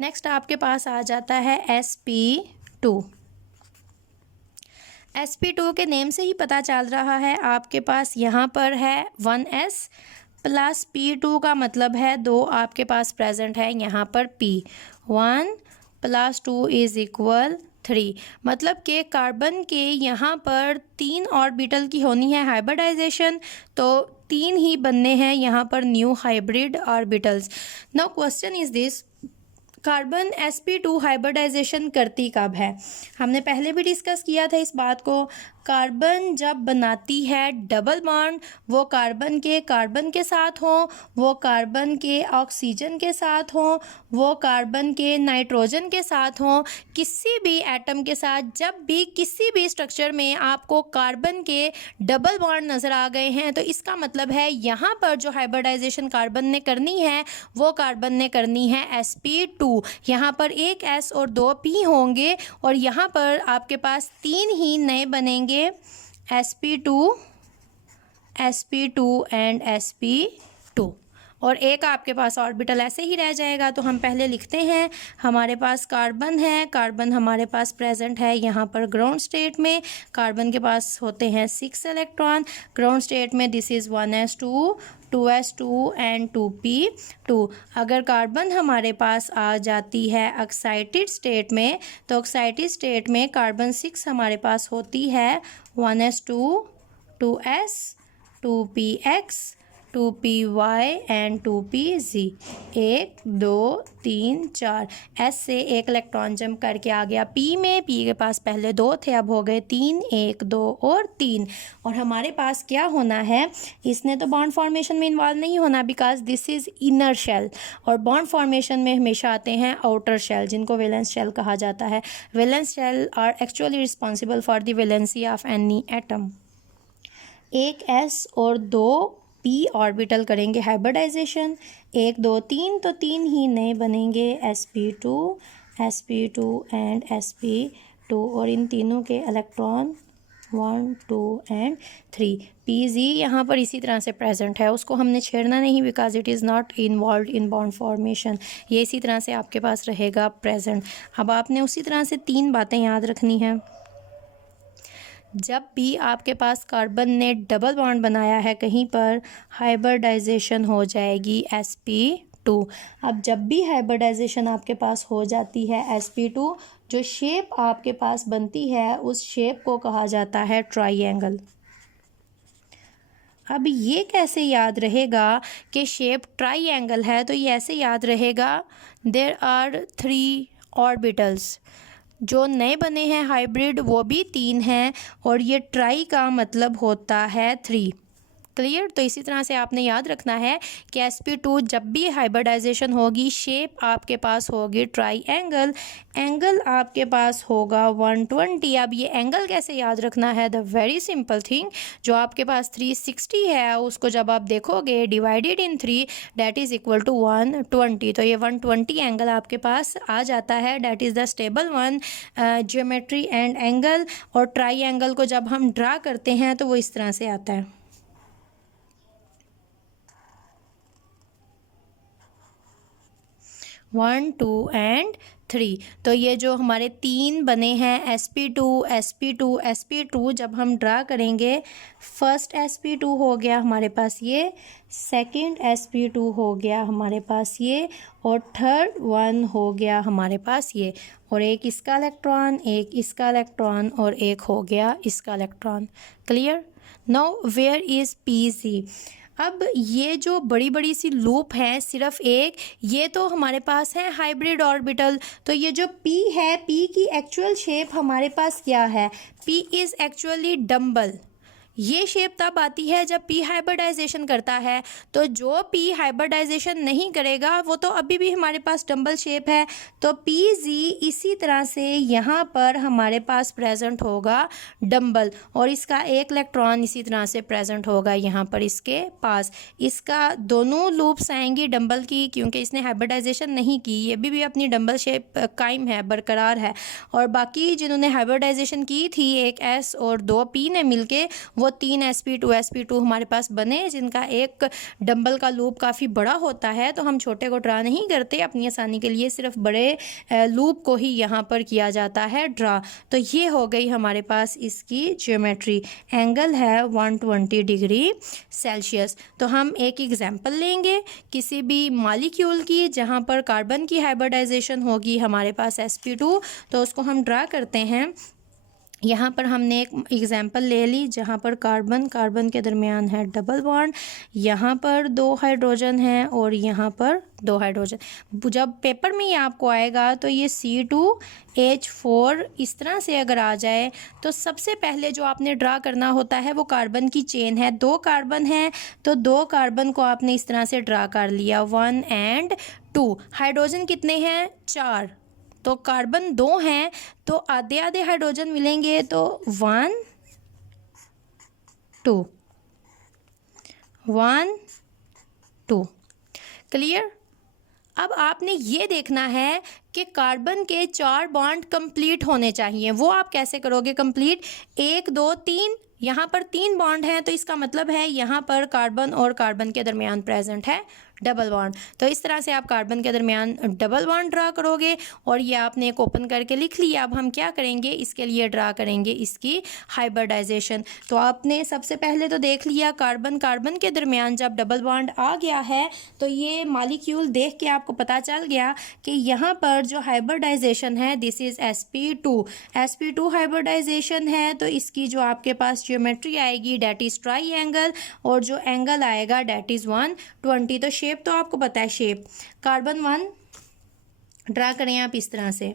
Next आपके पास आ जाता है sp2। sp2 के नेम से ही पता चल रहा है आपके पास यहाँ पर है 1s प्लस p2 का मतलब है 2 आपके पास प्रेजेंट है यहाँ पर p। 1 + 2 = 3, मतलब कि कार्बन के यहाँ पर 3 ऑर्बिटल की होनी है हाइब्रिडाइजेशन, तो 3 ही बनने हैं यहाँ पर new hybrid orbitals. Now question is this, carbon sp2 hybridisation करती कब है? हमने पहले भी डिस्कस किया था इस बात को। कार्बन जब बनाती है डबल बॉन्ड, वो कार्बन के साथ हो, वो कार्बन के ऑक्सीजन के साथ हो, वो कार्बन के नाइट्रोजन के साथ हो, किसी भी एटम के साथ, जब भी किसी भी स्ट्रक्चर में आपको कार्बन के डबल बॉन्ड नज़र आ गए हैं, तो इसका मतलब है यहाँ पर जो हाइब्रिडाइजेशन कार्बन ने करनी है वो कार्बन ने करनी है sp2। यहाँ पर एक s और 2 p होंगे और यहाँ पर आपके पास 3 ही नए बनेंगे, sp2 एंड sp2, और एक आपके पास ऑर्बिटल ऐसे ही रह जाएगा। तो हम पहले लिखते हैं, हमारे पास कार्बन है, कार्बन हमारे पास प्रेजेंट है यहाँ पर ग्राउंड स्टेट में। कार्बन के पास होते हैं 6 इलेक्ट्रॉन ग्राउंड स्टेट में। This is 1s2 2s2 and 2p2। अगर कार्बन हमारे पास आ जाती है एक्साइटेड स्टेट में, तो एक्साइटेड स्टेट में कार्बन 6 हमारे पास होती है 1s2 2s 2px 2py and 2pz। 1 2 3 4, s से एक इलेक्ट्रॉन जंप करके आ गया p में। p के पास पहले 2 थे, अब हो गए 3, 1 2 और 3। और हमारे पास क्या होना है, इसने तो बॉन्ड फॉर्मेशन में इन्वॉल्व नहीं होना, because this is inner shell, और बॉन्ड फॉर्मेशन में हमेशा आते हैं आउटर शेल, जिनको वैलेंस शेल कहा जाता है। Valence shell are actually responsible for the valency of any atom. एक s और 2 p ऑर्बिटल करेंगे हाइब्रिडाइजेशन, 1 2 3, तो 3 ही नए बनेंगे sp2 एंड sp2, और इन तीनों के इलेक्ट्रॉन 1 2 एंड 3। pz यहाँ पर इसी तरह से प्रेजेंट है, उसको हमने छेड़ना नहीं, because it is not involve in bond formation. ये इसी तरह से आपके पास रहेगा प्रेजेंट। अब आपने उसी तरह से 3 बातें याद रखनी है। जब भी आपके पास कार्बन ने डबल बॉन्ड बनाया है कहीं पर, हाइब्रिडाइजेशन हो जाएगी sp2। अब जब भी हाइब्रिडाइजेशन आपके पास हो जाती है sp2, जो शेप आपके पास बनती है उस शेप को कहा जाता है ट्राइएंगल। अब ये कैसे याद रहेगा कि शेप ट्राइएंगल है? तो ये ऐसे याद रहेगा, देयर आर 3 ऑर्बिटल्स, जो नए बने हैं हाइब्रिड वो भी 3 हैं, और ये ट्राई का मतलब होता है 3। क्लियर? तो इसी तरह से आपने याद रखना है कि sp2 जब भी हाइब्रिडाइजेशन होगी, शेप आपके पास होगी ट्राइएंगल, एंगल आपके पास होगा 120। अब ये एंगल कैसे याद रखना है? द वेरी सिंपल थिंग, जो आपके पास 360 है उसको जब आप देखोगे divided in 3, that is equal to 120। तो ये 120 एंगल आपके पास आ जाता है, that is the stable one geometry and angle. और ट्राइएंगल को जब हम ड्रा करते हैं तो वो इस तरह से आता है। 1 2 एंड 3। तो ये जो हमारे 3 बने हैं sp2 जब हम ड्रा करेंगे, फर्स्ट sp2 हो गया हमारे पास ये, सेकंड sp2 हो गया हमारे पास ये, और थर्ड वन हो गया हमारे पास ये, और एक इसका इलेक्ट्रॉन, एक इसका इलेक्ट्रॉन, और एक हो गया इसका electron. Clear? Now where is pz? अब ये जो बड़ी बड़ी सी लूप है सिर्फ एक, ये तो हमारे पास है हाइब्रिड ऑर्बिटल। तो ये जो p है, p की एक्चुअल शेप हमारे पास क्या है? p is actually dumbbell. ये शेप तब आती है जब p हाइब्रिडाइजेशन करता है, तो जो p हाइब्रिडाइजेशन नहीं करेगा वो तो अभी भी हमारे पास डम्बल शेप है। तो pz इसी तरह से यहाँ पर हमारे पास प्रेजेंट होगा डम्बल, और इसका एक इलेक्ट्रॉन इसी तरह से प्रेजेंट होगा यहाँ पर इसके पास। इसका दोनों लूप्स आएंगी डम्बल की, क्योंकि इसने हाइब्रिडाइजेशन नहीं की, ये भी अपनी डम्बल शेप कायम है, बरकरार है। और बाकी जिन्होंने हाइब्रिडाइजेशन की थी, एक s और 2 p ने मिलके, वो तीन sp2 हमारे पास बने, जिनका एक डंबल का लूप काफ़ी बड़ा होता है, तो हम छोटे को ड्रा नहीं करते, अपनी आसानी के लिए सिर्फ बड़े लूप को ही यहाँ पर किया जाता है ड्रा। तो ये हो गई हमारे पास इसकी ज्योमेट्री। एंगल है 120 डिग्री सेल्सियस। तो हम एक एग्जांपल लेंगे किसी भी मॉलिक्यूल की जहाँ पर कार्बन की हाइब्रिडाइजेशन होगी हमारे पास sp2, तो उसको हम ड्रा करते हैं। यहाँ पर हमने एक एग्जांपल ले ली जहाँ पर कार्बन के दरमियान है डबल बॉन्ड, यहाँ पर 2 हाइड्रोजन हैं और यहाँ पर 2 हाइड्रोजन। जब पेपर में ये आपको आएगा तो ये C2H4 इस तरह से अगर आ जाए, तो सबसे पहले जो आपने ड्रा करना होता है वो कार्बन की चेन है। 2 कार्बन हैं तो 2 कार्बन को आपने इस तरह से ड्रा कर लिया, 1 और 2। हाइड्रोजन कितने हैं? 4। तो कार्बन 2 हैं तो आधे आधे हाइड्रोजन मिलेंगे, तो 1 2 1 2। क्लियर? अब आपने ये देखना है कि कार्बन के 4 बॉन्ड कंप्लीट होने चाहिए। वो आप कैसे करोगे कंप्लीट? 1 2 3, यहाँ पर 3 बॉन्ड हैं, तो इसका मतलब है यहाँ पर कार्बन और कार्बन के दरमियान प्रेजेंट है डबल बॉन्ड। तो इस तरह से आप कार्बन के दरमियान डबल बॉन्ड ड्रा करोगे और ये आपने एक ओपन करके लिख लिया। अब हम क्या करेंगे, इसके लिए ड्रा करेंगे इसकी हाइब्रिडाइजेशन। तो आपने सबसे पहले तो देख लिया कार्बन के दरमियान जब डबल बॉन्ड आ गया है तो ये मॉलिक्यूल देख के आपको पता चल गया कि यहाँ पर जो हाइब्रिडाइजेशन है दिस इज़ sp2 हाइब्रिडाइजेशन है। तो इसकी जो आपके पास ज्योमेट्री आएगी डेट इज़ ट्राइएंगल, और जो एंगल आएगा डेट इज़ 120। तो शेप तो आपको पता है, शेप कार्बन 1 ड्रा करें आप इस तरह से।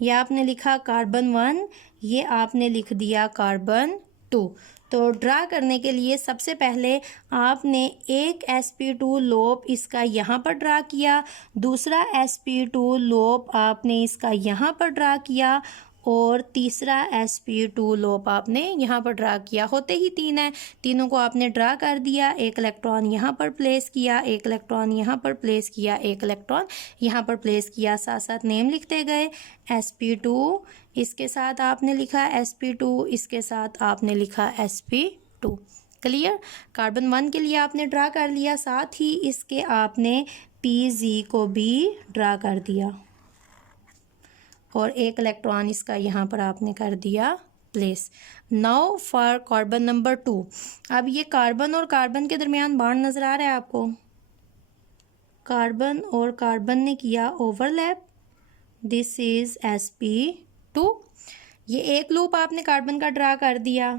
ये आपने लिखा कार्बन 1, ये आपने लिख दिया कार्बन 2। तो ड्रा करने के लिए सबसे पहले आपने एक sp2 लोब इसका यहाँ पर ड्रा किया, दूसरा sp2 लोब आपने इसका यहाँ पर ड्रा किया, और तीसरा sp2 लोब आपने यहाँ पर ड्रा किया। होते ही 3 है, तीनों को आपने ड्रा कर दिया। एक इलेक्ट्रॉन यहाँ पर प्लेस किया, एक इलेक्ट्रॉन यहाँ पर प्लेस किया, एक इलेक्ट्रॉन यहाँ पर प्लेस किया। साथ साथ नेम लिखते गए। sp2 इसके साथ आपने लिखा sp2, इसके साथ आपने लिखा sp2। क्लियर? कार्बन 1 के लिए आपने ड्रा कर लिया, साथ ही इसके आपने pz को भी ड्रा कर दिया, और एक इलेक्ट्रॉन इसका यहाँ पर आपने कर दिया place. Now for carbon number 2। अब ये कार्बन और कार्बन के दरमियान बॉन्ड नज़र आ रहा है आपको, कार्बन और कार्बन ने किया ओवरलैप, दिस इज़ sp2। ये एक लूप आपने कार्बन का ड्रा कर दिया,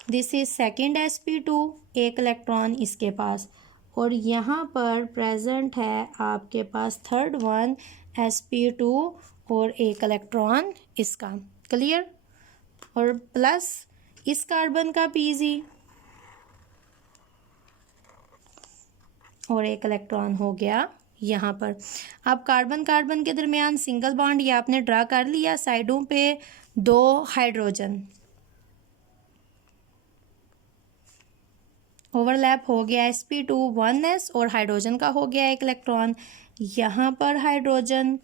दिस इज़ सेकेंड sp2, एक इलेक्ट्रॉन इसके पास, और यहाँ पर प्रेजेंट है आपके पास थर्ड वन sp2 और एक इलेक्ट्रॉन इसका। क्लियर? और प्लस इस कार्बन का pz और एक इलेक्ट्रॉन हो गया यहाँ पर। अब कार्बन के दरमियान सिंगल बॉन्ड ये आपने ड्रा कर लिया, साइडों पे 2 हाइड्रोजन, ओवरलैप हो गया sp2 1s, और हाइड्रोजन का हो गया एक इलेक्ट्रॉन। यहाँ पर हाइड्रोजन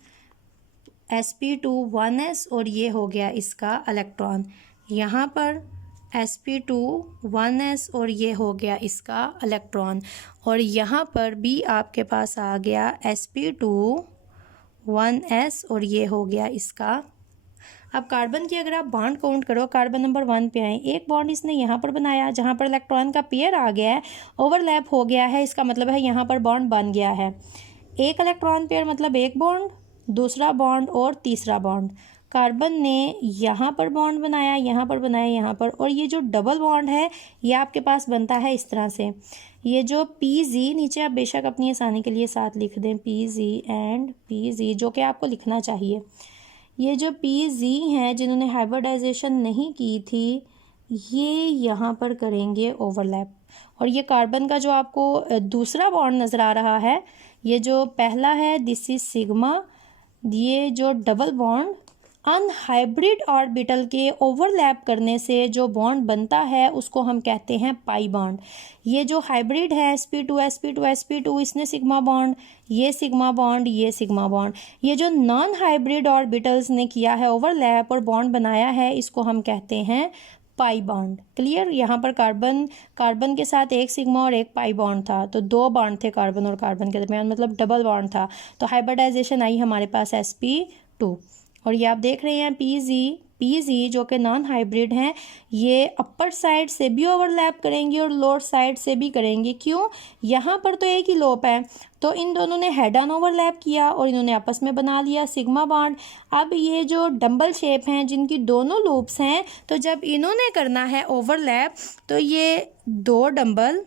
sp2 1s और ये हो गया इसका इलेक्ट्रॉन। यहाँ पर sp2 1s और ये हो गया इसका इलेक्ट्रॉन, और यहाँ पर भी आपके पास आ गया sp2 1s और ये हो गया इसका। अब कार्बन की अगर आप बॉन्ड काउंट करो, कार्बन नंबर 1 पे आए, एक बॉन्ड इसने यहाँ पर बनाया जहाँ पर इलेक्ट्रॉन का पेयर आ गया है, ओवरलैप हो गया है, इसका मतलब है यहाँ पर बॉन्ड बन गया है। एक इलेक्ट्रॉन पेयर मतलब एक बॉन्ड, दूसरा बॉन्ड और तीसरा बॉन्ड। कार्बन ने यहाँ पर बॉन्ड बनाया, यहाँ पर बनाया, यहाँ पर, और ये जो डबल बॉन्ड है ये आपके पास बनता है इस तरह से। ये जो pz नीचे आप बेशक अपनी आसानी के लिए साथ लिख दें, pz एंड pz, जो कि आपको लिखना चाहिए। ये जो pz हैं जिन्होंने हाइब्रिडाइजेशन नहीं की थी, ये यहाँ पर करेंगे ओवरलैप। और ये कार्बन का जो आपको दूसरा बॉन्ड नज़र आ रहा है, ये जो पहला है दिस इज सिग्मा, ये जो डबल बॉन्ड अनहाइब्रिड ऑर्बिटल के ओवरलैप करने से जो बॉन्ड बनता है उसको हम कहते हैं पाई बॉन्ड। ये जो हाइब्रिड है sp2 इसने सिग्मा बॉन्ड, ये सिग्मा बॉन्ड, ये सिग्मा बॉन्ड। ये जो नॉन हाइब्रिड ऑर्बिटल्स ने किया है ओवरलैप और बॉन्ड बनाया है, इसको हम कहते हैं पाई बॉन्ड। क्लियर? यहाँ पर कार्बन के साथ एक सिग्मा और एक पाई बॉन्ड था, तो 2 बॉन्ड थे कार्बन और कार्बन के दरमियान, मतलब डबल बॉन्ड था। तो हाइब्रिडाइजेशन आई हमारे पास sp2। और ये आप देख रहे हैं पीजी जो कि नॉन हाइब्रिड हैं, ये अपर साइड से भी ओवरलैप करेंगी और लोअर साइड से भी करेंगी। क्यों? यहाँ पर तो एक ही लोप है, तो इन दोनों ने हेड ऑन ओवरलैप किया और इन्होंने आपस में बना लिया सिग्मा बॉन्ड। अब ये जो डंबल शेप हैं जिनकी दोनों लूप्स हैं, तो जब इन्होंने करना है ओवरलैप, तो ये 2 डंबल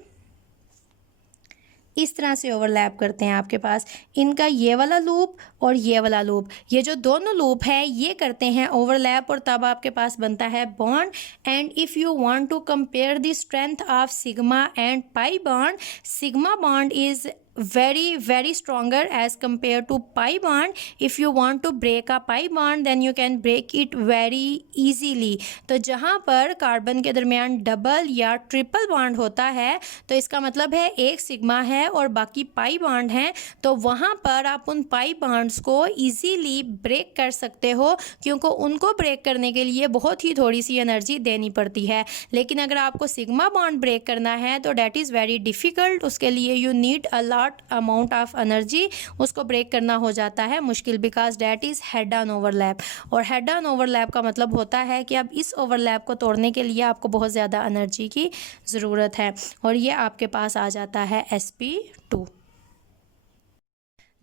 इस तरह से ओवरलैप करते हैं आपके पास। इनका ये वाला लूप और ये वाला लूप, ये जो दोनों लूप है ये करते हैं ओवरलैप, और तब आपके पास बनता है bond. And if you want to compare the strength of sigma and pi bond, sigma bond is very stronger as compared to pi bond. If you want to break a pi bond then you can break it very easily. तो जहाँ पर carbon के दरमियान double या triple bond होता है, तो इसका मतलब है एक सिग्मा है और बाकी पाई बॉन्ड हैं, तो वहाँ पर आप उन पाई बॉन्ड्स को इजीली ब्रेक कर सकते हो, क्योंकि उनको ब्रेक करने के लिए बहुत ही थोड़ी सी एनर्जी देनी पड़ती है। लेकिन अगर आपको सिग्मा बॉन्ड ब्रेक करना है तो डैट इज़ वेरी डिफ़िकल्ट, उसके लिए you need a lot amount of energy, उसको ब्रेक करना हो जाता है मुश्किल, because that is head on overlap. और हेड ऑन ओवरलैप का मतलब होता है कि अब इस ओवरलैप को तोड़ने के लिए आपको बहुत ज़्यादा एनर्जी की ज़रूरत है, और ये आपके पास आ जाता है sp2।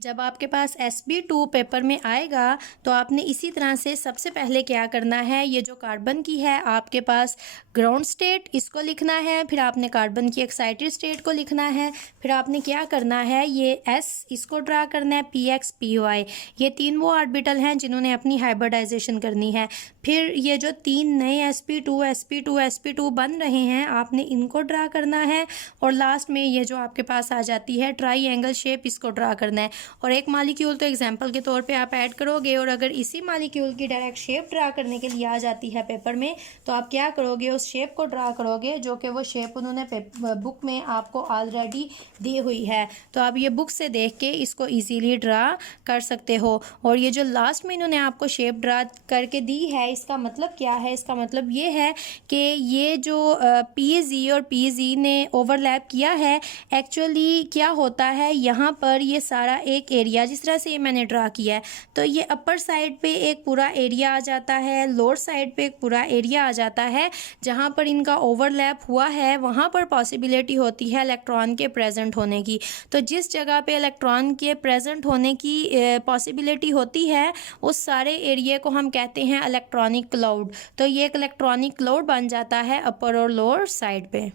जब आपके पास sp2 पेपर में आएगा तो आपने इसी तरह से सबसे पहले क्या करना है, ये जो कार्बन की है आपके पास ग्राउंड स्टेट, इसको लिखना है, फिर आपने कार्बन की एक्साइटेड स्टेट को लिखना है, फिर आपने क्या करना है, ये s इसको ड्रा करना है, px py, ये 3 वो ऑर्बिटल हैं जिन्होंने अपनी हाइब्रिडाइजेशन करनी है। फिर ये जो 3 नए sp2 बन रहे हैं, आपने इनको ड्रा करना है, और लास्ट में ये जो आपके पास आ जाती है ट्राईएंगल शेप, इसको ड्रा करना है। और एक मालिक्यूल तो एग्जाम्पल के तौर पे आप ऐड करोगे, और अगर इसी मालिक्यूल की डायरेक्ट शेप ड्रा करने के लिए आ जाती है पेपर में, तो आप क्या करोगे, उस शेप को ड्रा करोगे, जो कि वो शेप उन्होंने बुक में आपको ऑलरेडी दी हुई है। तो आप ये बुक से देख के इसको ईजीली ड्रा कर सकते हो। और ये जो लास्ट में इन्होंने आपको शेप ड्रा करके दी है, इसका मतलब क्या है? इसका मतलब ये है कि ये जो PZ और PZ ने ओवरलैप किया है, एक्चुअली क्या होता है, यहाँ पर ये सारा एक एरिया जिस तरह से ये मैंने ड्रा किया है, तो ये अपर साइड पे एक पूरा एरिया आ जाता है, लोअर साइड पे एक पूरा एरिया आ जाता है। जहाँ पर इनका ओवरलैप हुआ है वहाँ पर पॉसिबिलिटी होती है इलेक्ट्रॉन के प्रेजेंट होने की। तो जिस जगह पे इलेक्ट्रॉन के प्रेजेंट होने की पॉसिबिलिटी होती है, उस सारे एरिया को हम कहते हैं इलेक्ट्रॉनिक क्लाउड। तो ये एक इलेक्ट्रॉनिक क्लाउड बन जाता है अपर और लोअर साइड पे।